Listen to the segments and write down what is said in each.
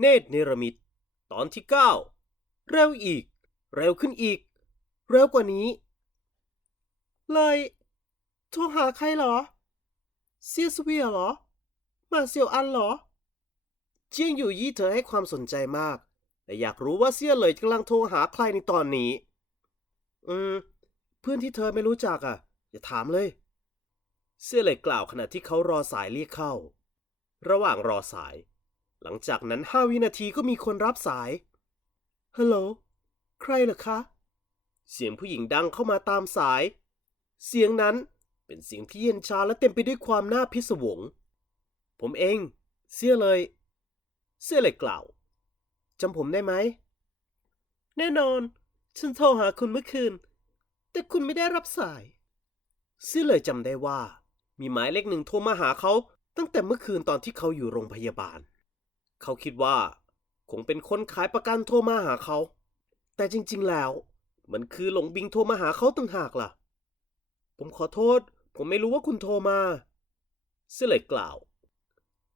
เนตรเนรมิต ตอนที่เก้าเร็วอีก เร็วขึ้นอีก เร็วกว่านี้ เลยโทรหาใครเหรอ เซียสเวียเหรอ มาเซียวอันเหรอ เจียงอยู่ยี่เธอให้ความสนใจมาก แต่อยากรู้ว่าเซียเหลยกำลังโทรหาใครในตอนนี้ อืม เพื่อนที่เธอไม่รู้จักอะ อย่าถามเลย เซียเหลยกล่าวขณะที่เขารอสายเรียกเข้า ระหว่างรอสาย หลังจากนั้นห้าวินาทีก็มีคนรับสาย ฮัลโหล ใครเหรอคะ เสียงผู้หญิงดังเข้ามาตามสาย เสียงนั้นเป็นเสียงที่เย็นชาและเต็มไปด้วยความน่าพิศวง ผมเอง เสียเลย เสียเลยกล่าว จำผมได้ไหม แน่นอน ฉันโทรหาคุณเมื่อคืน แต่คุณไม่ได้รับสาย เสียเลยจำได้ว่า มีหมายเลขหนึ่งโทรมาหาเขาตั้งแต่เมื่อคืนตอนที่เขาอยู่โรงพยาบาล เขาคิดว่า คงเป็นคนขายประกันโทรมาหาเขา แต่จริง ๆ แล้ว มันคือหลงบิงโทรมาหาเขาต่างหากล่ะ ผมขอโทษ ผมไม่รู้ว่าคุณโทรมาเสียเลยกล่าว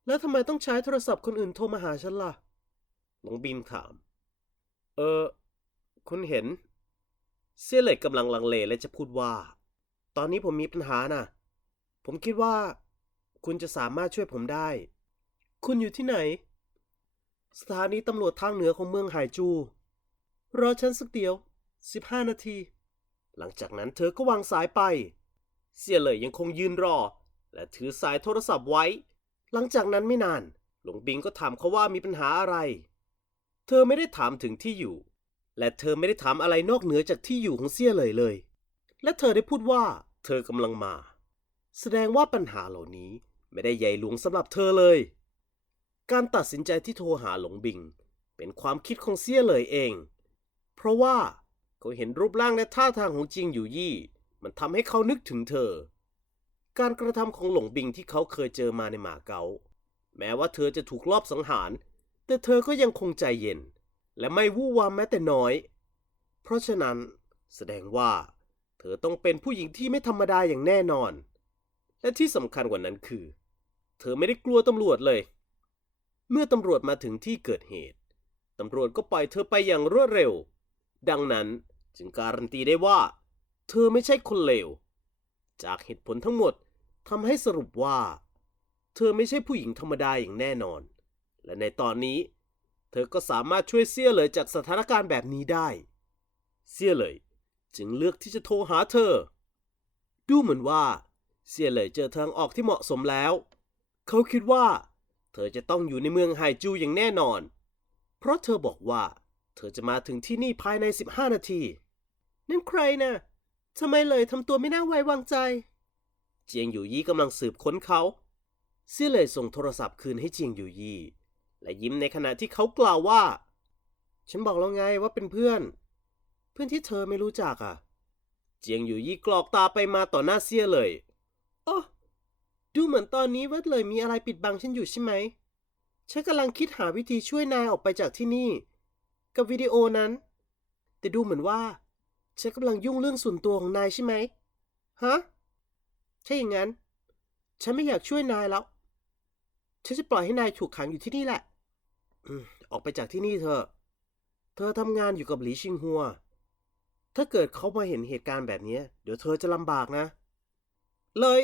แล้วทำไมต้องใช้โทรศัพท์คนอื่นโทรมาหาฉันล่ะ หลงบิงถาม เออ คุณเห็นเสียเลยกำลังลังเลและจะพูดว่า ตอนนี้ผมมีปัญหาน่ะ ผมคิดว่า คุณจะสามารถช่วยผมได้ คุณอยู่ที่ไหน สถานีตำรวจทางเหนือของเมืองไหจู รอฉันสักเดียว 15 นาที หลังจากนั้นเธอก็วางสายไป เสี่ยเลยยังคงยืนรอ และถือสายโทรศัพท์ไว้ หลังจากนั้นไม่นาน หลงบิงก็ถามเขาว่ามีปัญหาอะไร เธอไม่ได้ถามถึงที่อยู่ และเธอไม่ได้ถามอะไรนอกเหนือจากที่อยู่ของเสี่ยเลยเลย และเธอได้พูดว่า เธอกำลังมา แสดงว่าปัญหาเหล่านี้ไม่ได้ใหญ่หลวงสำหรับเธอเลย การตัดสินใจที่โทรหาหลงบิง เป็นความคิดของเสี่ยเลยเอง เพราะว่าเขาเห็นรูปร่างและท่าทางของจิงอยู่ยี่ มันทำให้เขานึกถึงเธอ การกระทำของหลงบิงที่เขาเคยเจอมาในหมาเกาแม้ว่าเธอจะถูกลอบสังหาร แต่เธอก็ยังคงใจเย็น และไม่วู่วามแม้แต่น้อย เพราะฉะนั้นแสดงว่า เธอต้องเป็นผู้หญิงที่ไม่ธรรมดาอย่างแน่นอน และที่สำคัญกว่านั้นคือ เธอไม่ได้กลัวตำรวจเลย เมื่อตำรวจมาถึงที่เกิดเหตุ ตำรวจก็ปล่อยเธอไปอย่างรวดเร็ว ดังนั้นจึงการันตีได้ว่า เธอไม่ใช่คนเลว จากเหตุผลทั้งหมดทำให้สรุปว่า เธอไม่ใช่ผู้หญิงธรรมดาอย่างแน่นอน และในตอนนี้ เธอก็สามารถช่วยเซี่ยเลยจากสถานการณ์แบบนี้ได้เซี่ยเลย จึงเลือกที่จะโทรหาเธอ ดูเหมือนว่าเซี่ยเลยเจอทางออกที่เหมาะสมแล้ว เขาคิดว่า เธอจะต้องอยู่ในเมืองไฮจูอย่างแน่นอน เพราะเธอบอกว่า เธอจะมาถึงที่นี่ภายใน 15 นาที นั่นใครนะ่ะทำไมเลยทำตัวไม่น่าไว้วางใจ เจียงอยู่ยี่กำลังสืบค้นเขาเซี่ยเลยส่งโทรศัพท์คืนให้เจียงอยู่ยี่ และยิ้มในขณะที่เขากล่าวว่า ฉันบอกแล้วไงว่าเป็นเพื่อน เพื่อนที่เธอไม่รู้จักอะ เจียงอยู่ยี่กรอกตาไปมาต่อหน้าเซี่ยเลย ดูเหมือนตอนนี้ว่าเลยมีอะไรปิดบังฉันอยู่ใช่ไหม ฉันกำลังคิดหาวิธีช่วยนายออกไปจากที่นี่ กับวิดีโอนั้น แต่ดูเหมือนว่า ฉันกำลังยุ่งเรื่องส่วนตัวของนายใช่ไหมฮะถ้าอย่างนั้น ฉันไม่อยากช่วยนายแล้ว ฉันจะปล่อยให้นายถูกขังอยู่ที่นี่แหละออกไปจากที่นี่เถอะ เธอทำงานอยู่กับหลีชิงฮัว ถ้าเกิดเขามาเห็นเหตุการณ์แบบนี้ เดี๋ยวเธอจะลำบากนะ เลย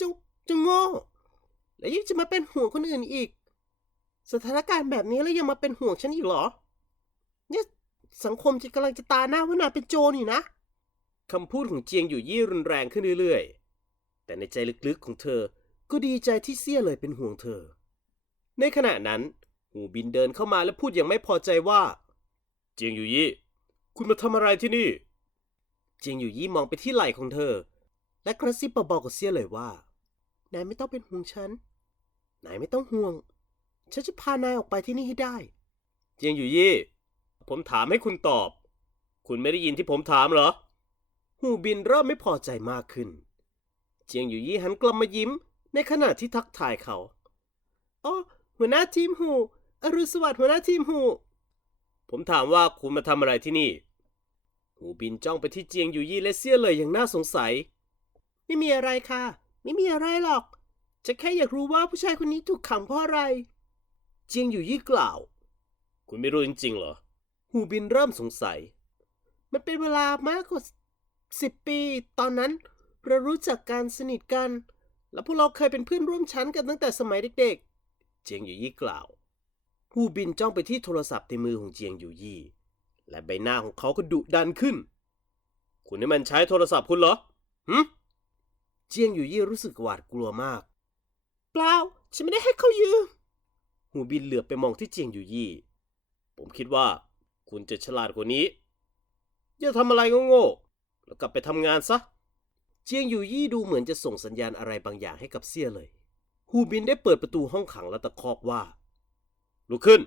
จ้าเจ้าโง่ แล้วยังจะมาเป็นห่วงคนอื่นอีก สถานการณ์แบบนี้แล้วยังมาเป็นห่วงฉันอีกเหรอ เนี่ยสังคมจะกำลังจะตาหน้าว่านายเป็นโจรนี่นะคำพูดของเจียงอยู่ยี่รุนแรงขึ้นเรื่อยๆ แต่ในใจลึกๆของเธอ ก็ดีใจที่เซี่ยเลยเป็นห่วงเธอ ในขณะนั้น หูบินเดินเข้ามาและพูดอย่างไม่พอใจว่า เจียงอยู่ยี่ คุณมาทำอะไรที่นี่ เจียงอยู่ยี่มองไปที่ไหล่ของเธอ และกระซิบเบาๆกับเซี่ยเลยว่า นายไม่ต้องเป็นห่วงฉัน นายไม่ต้องห่วง ฉันจะพานายออกไปที่นี่ให้ได้ เจียงอยู่ยี่ ผมถามให้คุณตอบ คุณไม่ได้ยินที่ผมถามเหรอ หูบินเริ่มไม่พอใจมากขึ้น เจียงอยู่ยี่หันกลับมายิ้ม ในขณะที่ทักทายเขาอ๋อหัวหน้าทีมหู อรุณสวัสดิ์หัวหน้าทีมหู ผมถามว่าคุณมาทำอะไรที่นี่ หูบินจ้องไปที่เจียงอยู่ยี่และเซี่ยเลยอย่างน่าสงสัย ไม่มีอะไรค่ะ ไม่มีอะไรหรอก จะแค่อยากรู้ว่าผู้ชายคนนี้ถูกขังเพราะอะไร เจียงอยู่ยี่กล่าว คุณไม่รู้จริงๆเหรอ หูบินเริ่มสงสัย มันเป็นเวลามากกว่าสิบปี ตอนนั้นเรารู้จักกันสนิทกัน แล้วพวกเราเคยเป็นเพื่อนร่วมชั้นกันตั้งแต่สมัยเด็กๆ เจียงอยู่ยี่กล่าว หูบินจ้องไปที่โทรศัพท์ในมือของเจียงอยู่ยี่ และใบหน้าของเขาก็ดุดันขึ้น คุณนี่มันใช้โทรศัพท์คุณเหรอหืม เจียงอยู่ยี่รู้สึกหวาดกลัวมาก เปล่า ฉันไม่ได้ให้เขายืม หูบินเหลือบไปมองที่เจียงอยู่ยี่ ผมคิดว่า คุณจะฉลาดกว่านี้ อย่าทำอะไรโง่ๆแล้วกลับไปทำงานซะ เจียงอยู่ยี่ดูเหมือนจะส่งสัญญาณอะไรบางอย่างให้กับเซี่ยเลย หูบินได้เปิดประตูห้องขังแล้วตะคอกว่า ลุกขึ้น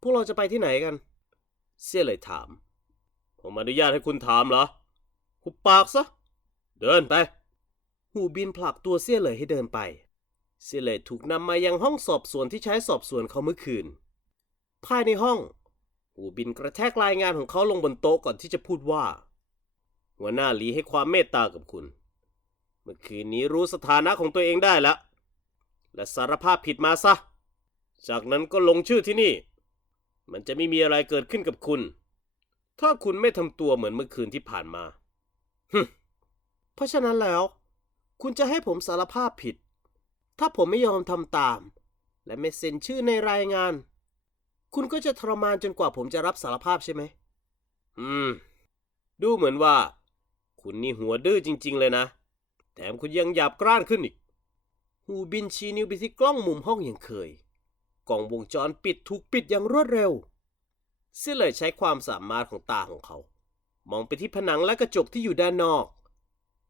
พวกเราจะไปที่ไหนกัน เซี่ยเลยถาม ผมอนุญาตให้คุณถามเหรอหุบปากซะ เดินไป หูบินผลักตัวเซี่ยเลยให้เดินไปเซี่ยเลยถูกนำมายังห้องสอบสวนที่ใช้สอบสวนเขาเมื่อคืน ภายในห้อง หูบินกระแทกรายงานของเขาลงบนโต๊ะก่อนที่จะพูดว่า หัวหน้าหลีให้ความเมตตากับคุณ เมื่อคืนนี้รู้สถานะของตัวเองได้แล้วและสารภาพผิดมาซะ จากนั้นก็ลงชื่อที่นี่ มันจะไม่มีอะไรเกิดขึ้นกับคุณ ถ้าคุณไม่ทำตัวเหมือนเมื่อคืนที่ผ่านมาฮึเพราะฉะนั้นแล้ว คุณจะให้ผมสารภาพผิด ถ้าผมไม่ยอมทำตาม และไม่เซ็นชื่อในรายงาน คุณก็จะทรมานจนกว่าผมจะรับสารภาพใช่ไหม อืม ดูเหมือนว่า คุณนี่หัวดื้อจริง ๆ เลยนะ แถมคุณยังหยาบกร้านขึ้นอีกหูบินชี้นิ้วไปที่กล้องมุมห้องอย่างเคย กล้องวงจรปิดถูกปิดอย่างรวดเร็วเซี่ยเลยใช้ความสามารถของตาของเขา มองไปที่ผนังและกระจกที่อยู่ด้านนอก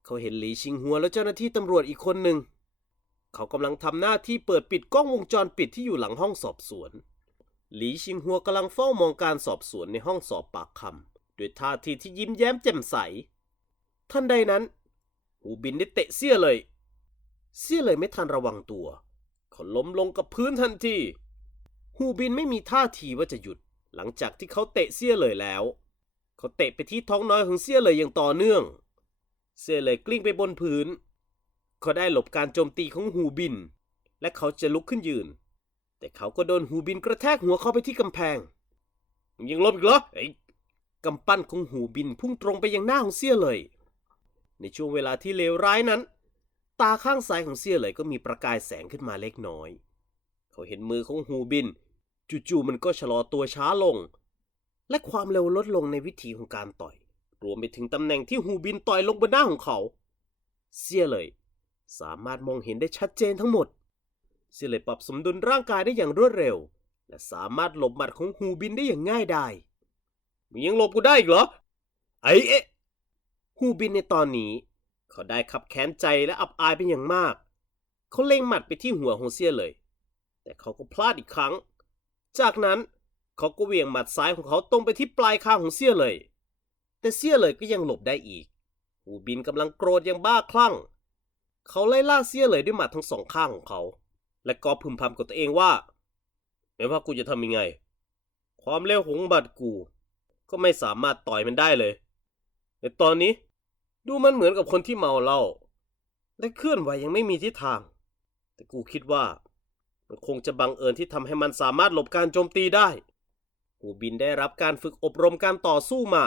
เขาเห็นหลีชิงหัวและเจ้าหน้าที่ตำรวจอีกคนหนึ่ง เขากำลังทำหน้าที่เปิดปิดกล้องวงจรปิดที่อยู่หลังห้องสอบสวน หลีชิงหัวกำลังเฝ้ามองการสอบสวนในห้องสอบปากคำด้วยท่าทีที่ยิ้มแย้มแจ่มใสทันใดนั้น หูบินได้เตะเสี้ยเลย เสี้ยเลยไม่ทันระวังตัว เขาล้มลงกับพื้นทันทีหูบินไม่มีท่าทีว่าจะหยุด หลังจากที่เขาเตะเสี้ยเลยแล้ว เขาเตะไปที่ท้องน้อยของเสี้ยเลยอย่างต่อเนื่อง เสียเลยกลิ้งไปบนพื้น เขาได้หลบการโจมตีของหูบิน และเขาจะลุกขึ้นยืน แต่เขาก็โดนหูบินกระแทกหัวเข้าไปที่กำแพง ยังลบอีกเหรอไอ้กำปั้นของหูบินพุ่งตรงไปยังหน้าของเสียเลย ในช่วงเวลาที่เลวร้ายนั้น ตาข้างซ้ายของเซี่ยเลยก็มีประกายแสงขึ้นมาเล็กน้อย เขาเห็นมือของหูบิน จู่ๆมันก็ชะลอตัวช้าลง และความเร็วลดลงในวิธีของการต่อย รวมไปถึงตำแหน่งที่หูบินต่อยลงบนหน้าของเขาเซี่ยเลย สามารถมองเห็นได้ชัดเจนทั้งหมดเซี่ยเลยปรับสมดุลร่างกายได้อย่างรวดเร็ว และสามารถหลบหมัดของหูบินได้อย่างง่ายดายมึงยังหลบกูได้อีกเหรอ ไอ้เอ๊ะฮูบินในตอนนี้ เขาได้ขับแค้นใจและอับอายเป็นอย่างมาก เขาเล็งหมัดไปที่หัวของเซียเลย แต่เขาก็พลาดอีกครั้ง จากนั้นเขาก็เหวี่ยงหมัดซ้ายของเขาตรงไปที่ปลายคางของเซียเลย แต่เซียเลยก็ยังหลบได้อีกฮูบินกำลังโกรธอย่างบ้าคลั่ง เขาไล่ล่าเซียเลยด้วยหมัดทั้งสองข้างของเขา และก็พึมพำกับตัวเองว่าไม่ว่ากูจะทำยังไง ความเร็วของบัดกู ก็ไม่สามารถต่อยมันได้เลยแต่ตอนนี้ดูมันเหมือนกับคนที่เมาเหล้าและเคลื่อนไหวยังไม่มีทิศทาง แต่กูคิดว่า มันคงจะบังเอิญที่ทำให้มันสามารถหลบการโจมตีได้หูบินได้รับการฝึกอบรมการต่อสู้มา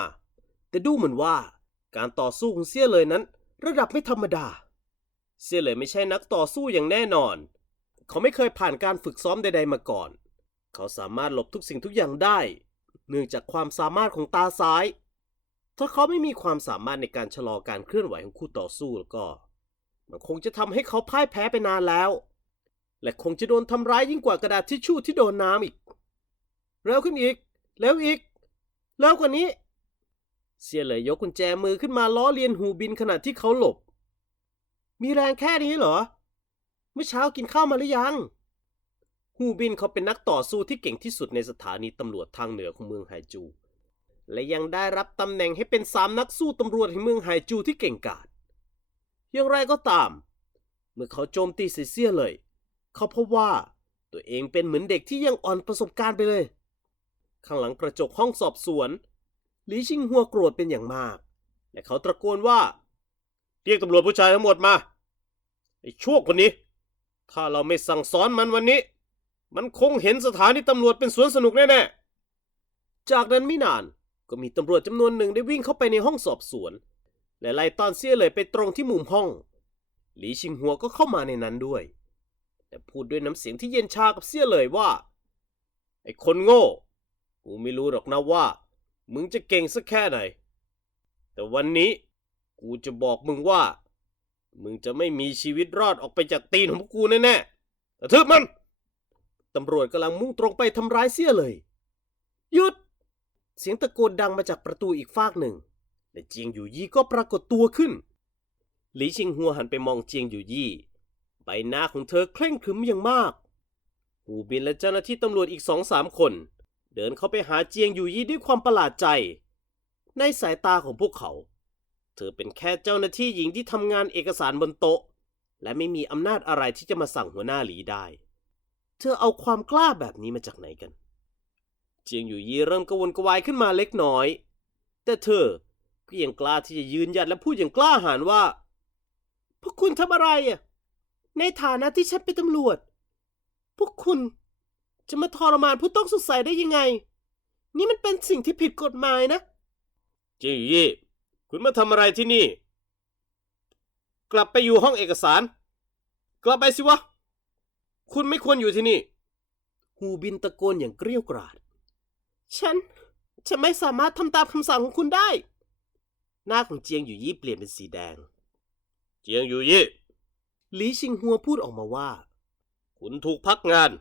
แต่ดูเหมือนว่าการต่อสู้ของเซี่ยเลยนั้น ระดับไม่ธรรมดา เซี่ยเลยไม่ใช่นักต่อสู้อย่างแน่นอน เขาไม่เคยผ่านการฝึกซ้อมใด ๆ มาก่อน เขาสามารถหลบทุกสิ่งทุกอย่างได้ เนื่องจากความสามารถของตาซ้าย ถ้าเขาไม่มีความสามารถในการชะลอการเคลื่อนไหวของคู่ต่อสู้แล้วก็ มันคงจะทำให้เขาพ่ายแพ้ไปนานแล้ว และคงจะโดนทำร้ายยิ่งกว่ากระดาษทิชชู่ที่โดนน้ำอีก เร็วขึ้นอีก เร็วอีก เร็วกว่านี้ เสียเลยยกกุญแจมือขึ้นมาล้อเลียนหูบินขณะที่เขาหลบ มีแรงแค่นี้เหรอ เมื่อเช้ากินข้าวมาหรือยังฮูบินเขาเป็นนักต่อสู้ที่เก่งที่สุดในสถานีตำรวจทางเหนือของเมืองไฮจู และยังได้รับตำแหน่งให้เป็นสามนักสู้ตำรวจแห่งเมืองไฮจูที่เก่งกาจ อย่างไรก็ตาม เมื่อเขาโจมตีเซเซียเลย เขาพบว่าตัวเองเป็นเหมือนเด็กที่ยังอ่อนประสบการณ์ไปเลย ข้างหลังกระจกห้องสอบสวน หลีชิงหัวโกรธเป็นอย่างมาก และเขาตะโกนว่า เรียกตำรวจผู้ชายทั้งหมดมาไอ้ชั่วคนนี้ ถ้าเราไม่สั่งสอนมันวันนี้ มันคงเห็นสถานีตำรวจเป็นสวนสนุกแน่จากนั้นไม่นานก็มีตำรวจจำนวนหนึ่งได้วิ่งเข้าไปในห้องสอบสวน และไล่ตอนเสียเลยไปตรงที่มุมห้อง หลีชิงหัวก็เข้ามาในนั้นด้วย แต่พูดด้วยน้ำเสียงที่เย็นชากับเสียเลยว่า ไอ้คนโง่ กูไม่รู้หรอกนะว่า มึงจะเก่งสักแค่ไหน แต่วันนี้กูจะบอกมึงว่า มึงจะไม่มีชีวิตรอดออกไปจากตีนของกกูแน่ๆกระทืบมัน ตำรวจกำลังมุ่งตรงไปทำร้ายเสียเลย หยุด เสียงตะโกนดังมาจากประตูอีกฟากหนึ่ง และเจียงอยู่ยี่ก็ปรากฏตัวขึ้น หลีชิงหัวหันไปมองเจียงอยู่ยี่ ใบหน้าของเธอเคร่งขรึมอย่างมาก หูบินและเจ้าหน้าที่ตำรวจอีกสองสามคน เดินเข้าไปหาเจียงอยู่ยี่ด้วยความประหลาดใจ ในสายตาของพวกเขา เธอเป็นแค่เจ้าหน้าที่หญิงที่ทำงานเอกสารบนโต๊ะ และไม่มีอำนาจอะไรที่จะมาสั่งหัวหน้าหลีได้ เธอเอาความกล้าแบบนี้มาจากไหนกัน เจียงอยู่ยี่เริ่มกระวนกระวายขึ้นมาเล็กน้อย แต่เธอก็ยังกล้าที่จะยืนหยัดและพูดอย่างกล้าหาญว่า พวกคุณทำอะไรอะในฐานะที่ฉันเป็นตำรวจ พวกคุณ จะมาทรมานผู้ต้องสงสัยได้ยังไง นี่มันเป็นสิ่งที่ผิดกฎหมายนะเจียงอยู่ยี่คุณมาทำอะไรที่นี่ กลับไปอยู่ห้องเอกสาร กลับไปสิวะ คุณไม่ควรอยู่ที่นี่หูบินตะโกนอย่างเกรี้ยวกราด ฉัน ฉันไม่สามารถทำตามคำสั่งของคุณได้ หน้าของเจียงอยู่ยี่เปลี่ยนเป็นสีแดง เจียงอยู่ยี่หลีชิงหัวพูดออกมาว่า คุณถูกพักงาน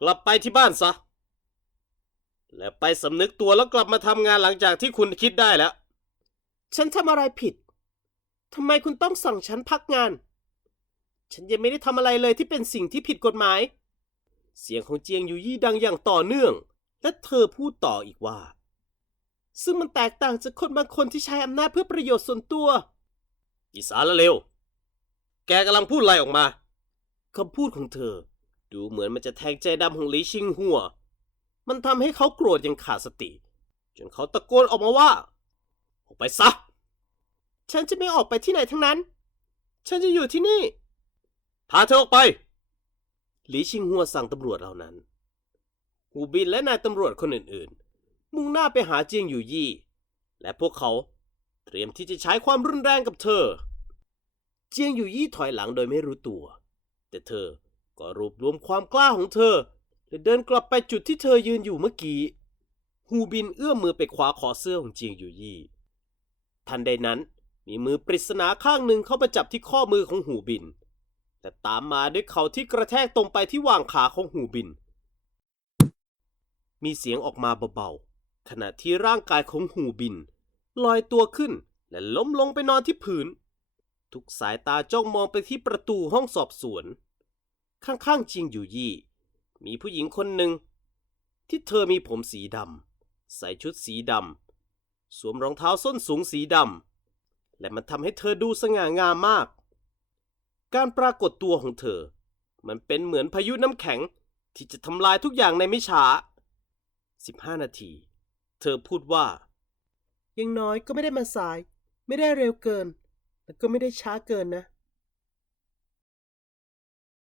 กลับไปที่บ้านซะ และไปสำนึกตัวแล้วกลับมาทำงานหลังจากที่คุณคิดได้แล้ว ฉันทำอะไรผิด ทำไมคุณต้องสั่งฉันพักงาน ฉันยังไม่ได้ทำอะไรเลยที่เป็นสิ่งที่ผิดกฎหมาย เสียงของเจียงอยู่ยี่ดังอย่างต่อเนื่อง และเธอพูดต่ออีกว่า ซึ่งมันแตกต่างจากคนบางคนที่ใช้อำนาจเพื่อประโยชน์ส่วนตัว อีสารละเร็ว แกกำลังพูดอะไรออกมาคำพูดของเธอ ดูเหมือนมันจะแทงใจดำของหลีชิงหัว มันทำให้เขาโกรธอย่างขาดสติ จนเขาตะโกนออกมาว่า ออกไปซะ ฉันจะไม่ออกไปที่ไหนทั้งนั้น ฉันจะอยู่ที่นี่ พาเธอออกไป หลีชิงหัวสั่งตำรวจเหล่านั้น หูบินและนายตำรวจคนอื่นๆ มุ่งหน้าไปหาเจียงอยู่ยี่ และพวกเขาเตรียมที่จะใช้ความรุนแรงกับเธอ เจียงอยู่ยี่ถอยหลังโดยไม่รู้ตัว แต่เธอ ก็รวบรวมความกล้าของเธอและเดินกลับไปจุดที่เธอยืนอยู่เมื่อกี้หูบินเอื้อมมือไปคว้าคอเสื้อของเจียงอยู่ยี่ ทันใดนั้นมีมือปริศนาข้างหนึ่งเข้ามาจับที่ข้อมือของหูบิน แต่ตามมาด้วยเขาที่กระแทกตรงไปที่วางขาของหูบิน มีเสียงออกมาเบาๆขณะที่ร่างกายของหูบิน ลอยตัวขึ้นและล้มลงไปนอนที่พื้น ทุกสายตาจ้องมองไปที่ประตูห้องสอบสวน ข้างๆจิงอยู่ยี่ มีผู้หญิงคนหนึ่ง ที่เธอมีผมสีดำใส่ชุดสีดำสวมรองเท้าส้นสูงสีดำและมันทำให้เธอดูสง่างามมาก การปรากฏตัวของเธอ มันเป็นเหมือนพายุน้ำแข็งที่จะทำลายทุกอย่างในไม่ช้า 15 นาที เธอพูดว่า ยังน้อยก็ไม่ได้มาสาย ไม่ได้เร็วเกินแต่ก็ไม่ได้ช้าเกินนะ